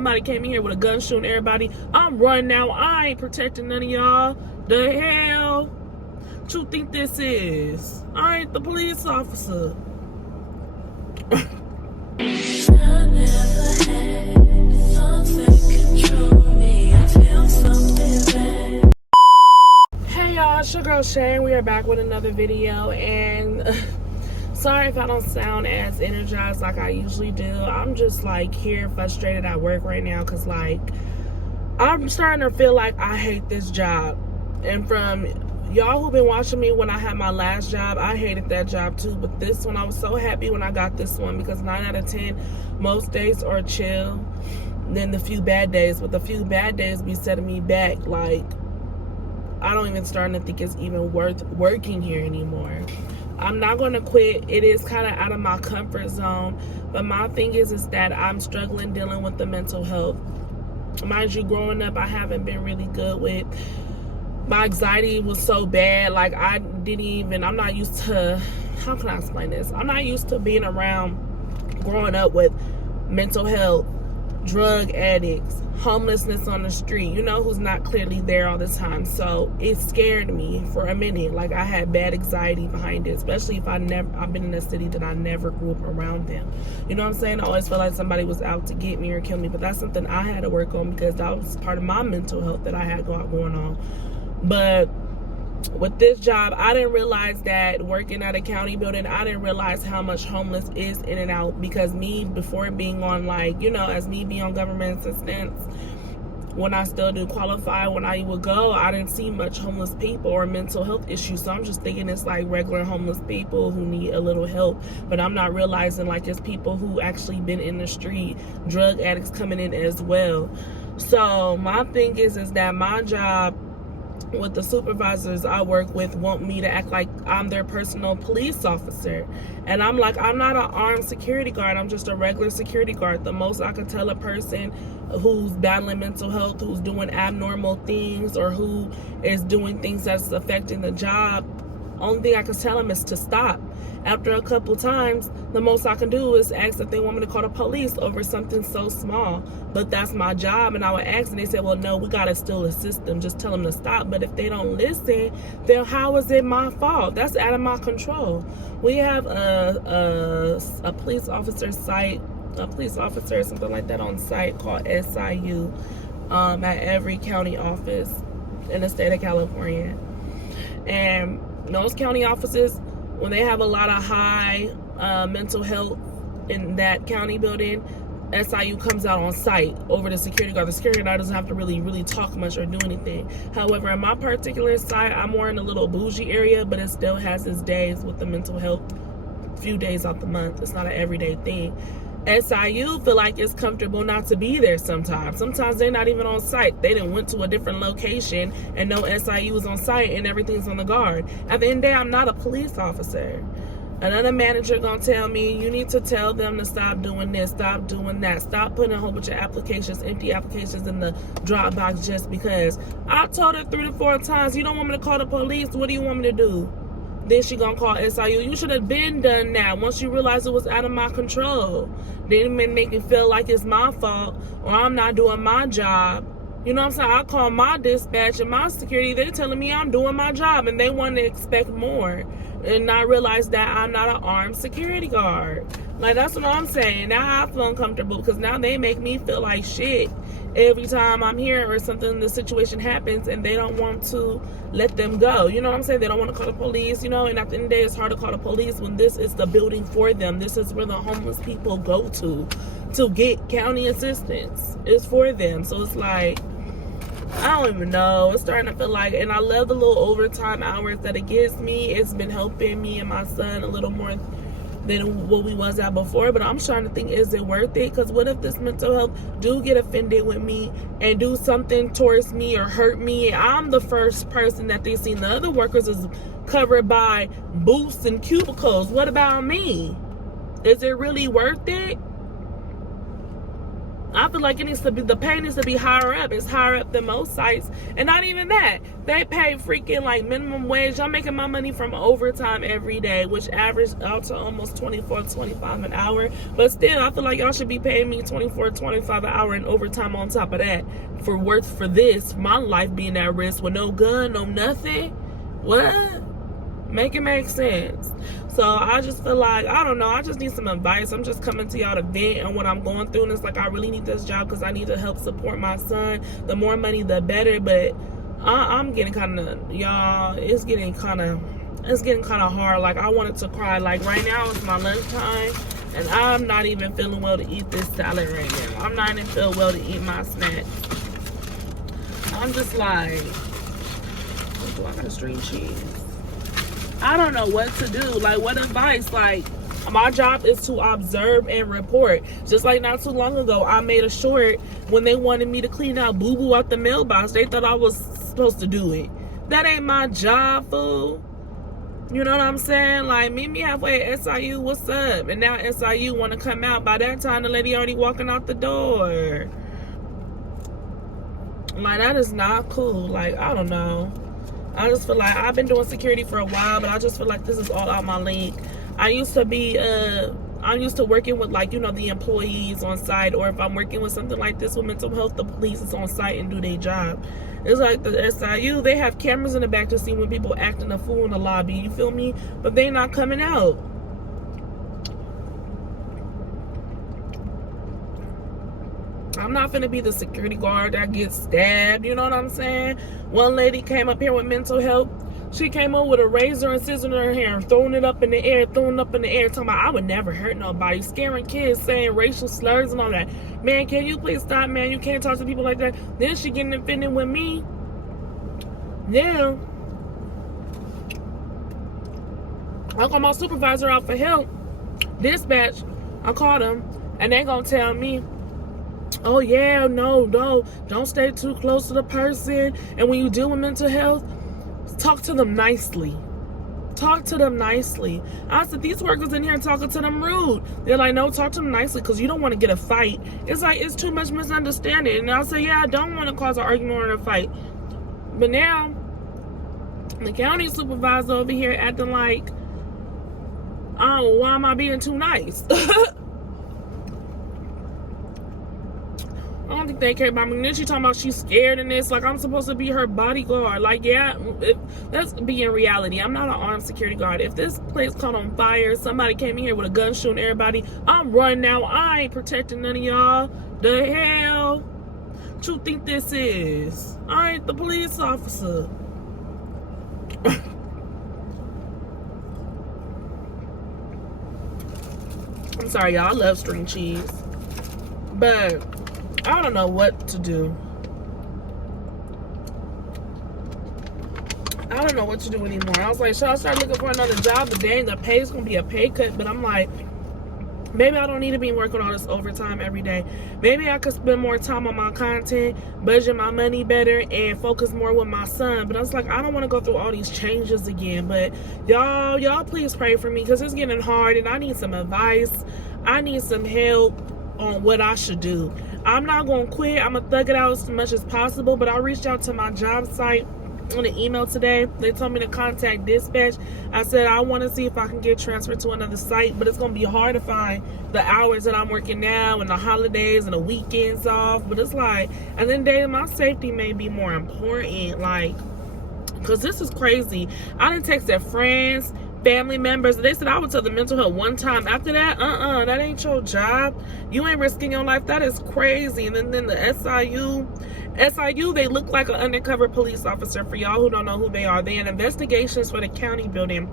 Somebody came in here with a gun shooting everybody. I'm running now. I ain't protecting none of y'all. The hell? What you think this is? I ain't the police officer. Hey y'all, it's your girl Shay. We are back with another video, and sorry if I don't sound as energized like I usually do. I'm just like here frustrated at work right now because like I'm starting to feel like I hate this job. And from y'all who've been watching me when I had my last job, I hated that job too. But this one, I was so happy when I got this one because 9 out of 10, most days are chill. Then the few bad days, but the few bad days be setting me back. Like, I don't even starting to think it's even worth working here anymore. I'm not going to quit. It is kind of out of my comfort zone. But my thing is that I'm struggling dealing with the mental health. Mind you, growing up, I haven't been really good with. My anxiety was so bad. Like, I'm not used to, how can I explain this? I'm not used to being around, growing up with mental health, drug addicts, homelessness on the street, you know, who's not clearly there all the time. So it scared me for a minute. Like, I had bad anxiety behind it, especially if I've been in a city that I never grew up around them. You know what I'm saying? I always felt like somebody was out to get me or kill me, but that's something I had to work on because that was part of my mental health that I had going on. But with this job, I didn't realize that working at a county building, I didn't realize how much homeless is in and out, because me, before being on, like, you know, as me being on government assistance, when I still do qualify, when I would go, I didn't see much homeless people or mental health issues. So I'm just thinking it's like regular homeless people who need a little help. But I'm not realizing like it's people who actually been in the street, drug addicts coming in as well. So my thing is that my job with the supervisors I work with want me to act like I'm their personal police officer. And I'm like, I'm not an armed security guard. I'm just a regular security guard. The most I could tell a person who's battling mental health, who's doing abnormal things, or who is doing things that's affecting the job, only thing I can tell them is to stop. After a couple times, the most I can do is ask if they want me to call the police over something so small. But that's my job. And I would ask, and they said, well, no, we got to still assist them. Just tell them to stop. But if they don't listen, then how is it my fault? That's out of my control. We have a police officer site, a police officer or something like that on site called SIU at every county office in the state of California. And those county offices, when they have a lot of high mental health in that county building, SIU comes out on site over the security guard. The security guard doesn't have to really talk much or do anything. However, in my particular site, I'm more in a little bougie area, but it still has its days with the mental health, few days out the month. It's not an everyday thing. SIU feel like it's comfortable not to be there sometimes. Sometimes they're not even on site. They done went to a different location and no SIU is on site and everything's on the guard. At the end of the day, I'm not a police officer. Another manager gonna tell me, you need to tell them to stop doing this, stop doing that, stop putting a whole bunch of applications, empty applications in the Dropbox just because. I told her 3 to 4 times, you don't want me to call the police, what do you want me to do? Then she gonna call SIU. You should have been done that once you realized it was out of my control. Then it make me feel like it's my fault or I'm not doing my job. You know what I'm saying? I call my dispatch and my security. They're telling me I'm doing my job and they want to expect more and not realize that I'm not an armed security guard. Like, that's what I'm saying. Now I feel uncomfortable because now they make me feel like shit every time I'm here or something, the situation happens and they don't want to let them go. You know what I'm saying? They don't want to call the police, you know, and at the end of the day, it's hard to call the police when this is the building for them. This is where the homeless people go to get county assistance. It's for them. So it's like, I don't even know. It's starting to feel like, and I love the little overtime hours that it gives me. It's been helping me and my son a little more than what we was at before, but I'm trying to think, is it worth it? Because what if this mental health do get offended with me and do something towards me or hurt me? I'm the first person that they seen. The other workers is covered by booths and cubicles. What about me? Is it really worth it? I feel like it needs to be, the pay needs to be higher up. It's higher up than most sites. And not even that. They pay freaking like minimum wage. I'm making my money from overtime every day, which averaged out to almost $24-25 an hour. But still, I feel like y'all should be paying me $24-25 an hour in overtime on top of that for work for this. My life being at risk with no gun, no nothing. What? Make it make sense. So I just feel like, I don't know, I just need some advice. I'm just coming to y'all to vent on what I'm going through, and it's like I really need this job because I need to help support my son. The more money the better, but I'm getting kind of, y'all, it's getting kind of hard. Like I wanted to cry. Like right now it's my lunchtime and I'm not even feeling well to eat this salad right now. I'm not even feeling well to eat my snack. I'm just like, oh, I got a string cheese. I don't know what to do. Like, what advice? Like, my job is to observe and report. Just like not too long ago, I made a short when they wanted me to clean out boo-boo out the mailbox. They thought I was supposed to do it. That ain't my job, fool. You know what I'm saying? Like, meet me halfway at SIU, what's up? And now SIU want to come out. By that time, the lady already walking out the door. Like, that is not cool. Like, I don't know. I just feel like I've been doing security for a while, but I just feel like this is all out my league. I used to be, I'm used to working with, like, you know, the employees on site, or if I'm working with something like this with mental health, the police is on site and do their job. It's like the SIU, they have cameras in the back to see when people acting a fool in the lobby, you feel me? But they not coming out. I'm not finna be the security guard that gets stabbed, you know what I'm saying? One lady came up here with mental health. She came up with a razor and scissors in her hair and throwing it up in the air, talking about, I would never hurt nobody, scaring kids, saying racial slurs and all that. Man, can you please stop, man? You can't talk to people like that. Then she getting offended with me. Then I call my supervisor out for help. Dispatch, I called him, and they gonna tell me, oh yeah, no, don't stay too close to the person. And when you deal with mental health, talk to them nicely. Talk to them nicely. I said, these workers in here talking to them rude. They're like, no, talk to them nicely because you don't want to get a fight. It's like, it's too much misunderstanding. And I say, yeah, I don't want to cause an argument or a fight. But now, the county supervisor over here acting like, oh, why am I being too nice? I don't think they care about me. And then she talking about she's scared in this. Like, I'm supposed to be her bodyguard. Like, yeah, let's be in reality. I'm not an armed security guard. If this place caught on fire, somebody came in here with a gun shooting everybody, I'm running now. I ain't protecting none of y'all. The hell? What you think this is? I ain't the police officer. I'm sorry, y'all. I love string cheese. But I don't know what to do. I don't know what to do anymore. I was like, should I start looking for another job? But dang, the pay's gonna be a pay cut. But I'm like, maybe I don't need to be working all this overtime every day. Maybe I could spend more time on my content, budget my money better, and focus more with my son. But I was like, I don't want to go through all these changes again. But y'all please pray for me because it's getting hard and I need some advice. I need some help on what I should do. I'm not going to quit. I'm going to thug it out as much as possible. But I reached out to my job site on an email today. They told me to contact dispatch. I said I want to see if I can get transferred to another site, but it's going to be hard to find the hours that I'm working now and the holidays and the weekends off. But it's like, at the end of the day, my safety may be more important. Like, because this is crazy. I done texted friends, family members. They said I would tell the mental health one time. After that, that ain't your job. You ain't risking your life. That is crazy. And then the SIU, they look like an undercover police officer. For y'all who don't know who they are, they in investigations for the county building.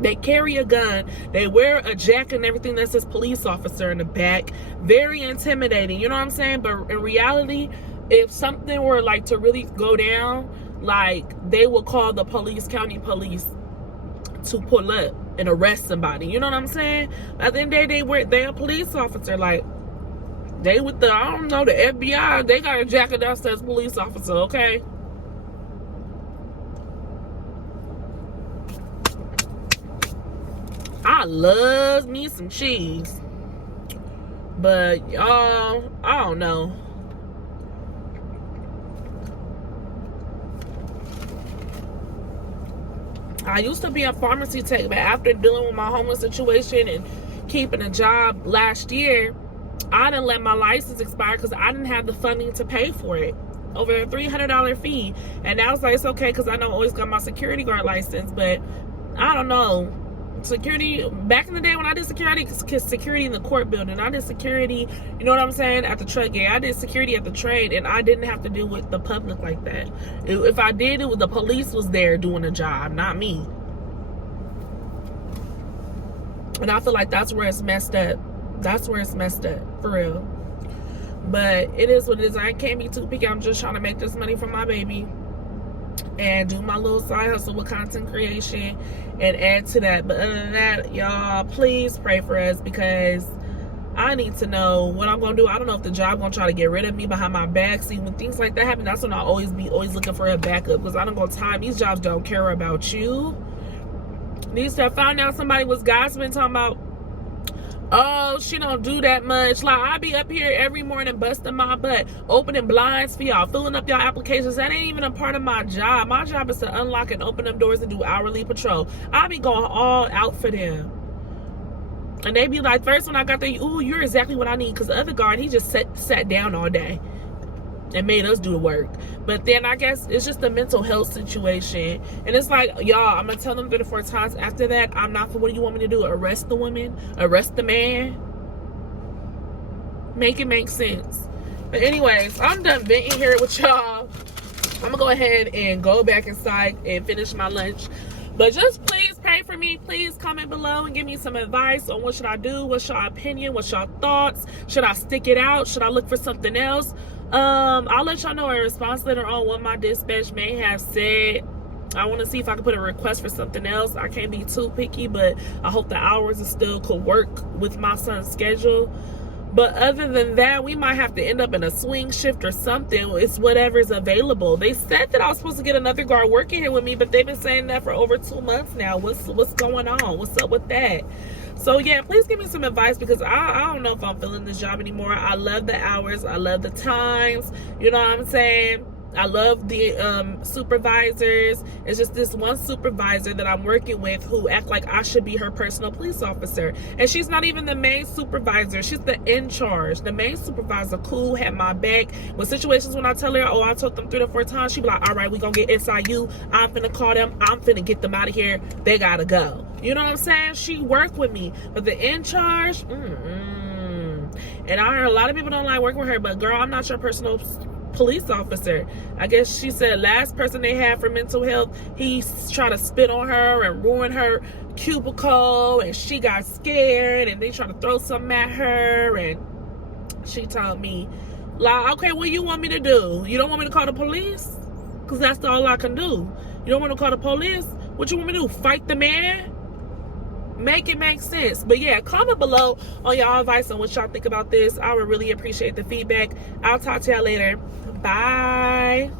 They carry a gun. They wear a jacket and everything that says police officer in the back. Very intimidating. You know what I'm saying? But in reality, if something were like to really go down, like they will call the county police to pull up and arrest somebody. You know what I'm saying? At the end of the day, they're a police officer. Like, they with the, I don't know, the FBI, they got a jacket that says police officer, okay? I love me some cheese. But y'all, I don't know. I used to be a pharmacy tech, but after dealing with my homeless situation and keeping a job last year, I didn't let my license expire because I didn't have the funding to pay for it. Over a $300 fee. And now it's like, it's okay because I know I always got my security guard license, but I don't know. Security, back in the day when I did security in the court building, I did security, you know what I'm saying, at the truck gate. I did security at the trade, and I didn't have to deal with the public like that. If I did, it was the police was there doing the job, not me. And I feel like that's where it's messed up. That's where it's messed up, for real. But it is what it is. I can't be too picky. I'm just trying to make this money for my baby and do my little side hustle with content creation and add to that. But other than that, y'all, please pray for us because I need to know what I'm gonna do. I don't know if the job gonna try to get rid of me behind my back. See, when things like that happen, that's when I always looking for a backup, because I don't go time. These jobs don't care about you. These stuff, found out somebody was gossiping, talking about, oh, she don't do that much. Like, I be up here every morning busting my butt, opening blinds for y'all, filling up y'all applications. That ain't even a part of my job. My job is to unlock and open them doors and do hourly patrol. I be going all out for them. And they be like, first when I got there, ooh, you're exactly what I need. Because the other guard, he just sat down all day and made us do the work. But then I guess it's just a mental health situation. And it's like, y'all, I'm going to tell them 34 times after that, I'm not for what do you want me to do? Arrest the woman? Arrest the man? Make it make sense. But anyways, I'm done venting here with y'all. I'm going to go ahead and go back inside and finish my lunch. But just please pray for me. Please comment below and give me some advice on what should I do. What's your opinion? What's your thoughts? Should I stick it out? Should I look for something else? I'll let y'all know in response later on what my dispatch may have said. I want to see if I can put a request for something else. I can't be too picky, but I hope the hours still could work with my son's schedule. But other than that, we might have to end up in a swing shift or something. It's whatever's available. They said that I was supposed to get another guard working here with me, but they've been saying that for over 2 months now. What's going on? What's up with that? So yeah, please give me some advice because I don't know if I'm feeling this job anymore. I love the hours. I love the times. You know what I'm saying? I love the supervisors. It's just this one supervisor that I'm working with who act like I should be her personal police officer. And she's not even the main supervisor. She's the in charge. The main supervisor, cool, had my back. With situations when I tell her, oh, I told them 3 to 4 times, she be like, all right, we gonna get SIU. I'm finna call them. I'm finna get them out of here. They gotta go. You know what I'm saying? She worked with me. But the in charge, and I heard a lot of people don't like working with her, but girl, I'm not your personal police officer. I guess she said last person they had for mental health, he tried to spit on her and ruin her cubicle, and she got scared and they tried to throw something at her, and she told me, like, okay, what you want me to do? You don't want me to call the police? Because that's all I can do. You don't want to call the police? What you want me to do? Fight the man? Make it make sense. But yeah, comment below on y'all advice on what y'all think about this. I would really appreciate the feedback. I'll talk to y'all later. Bye.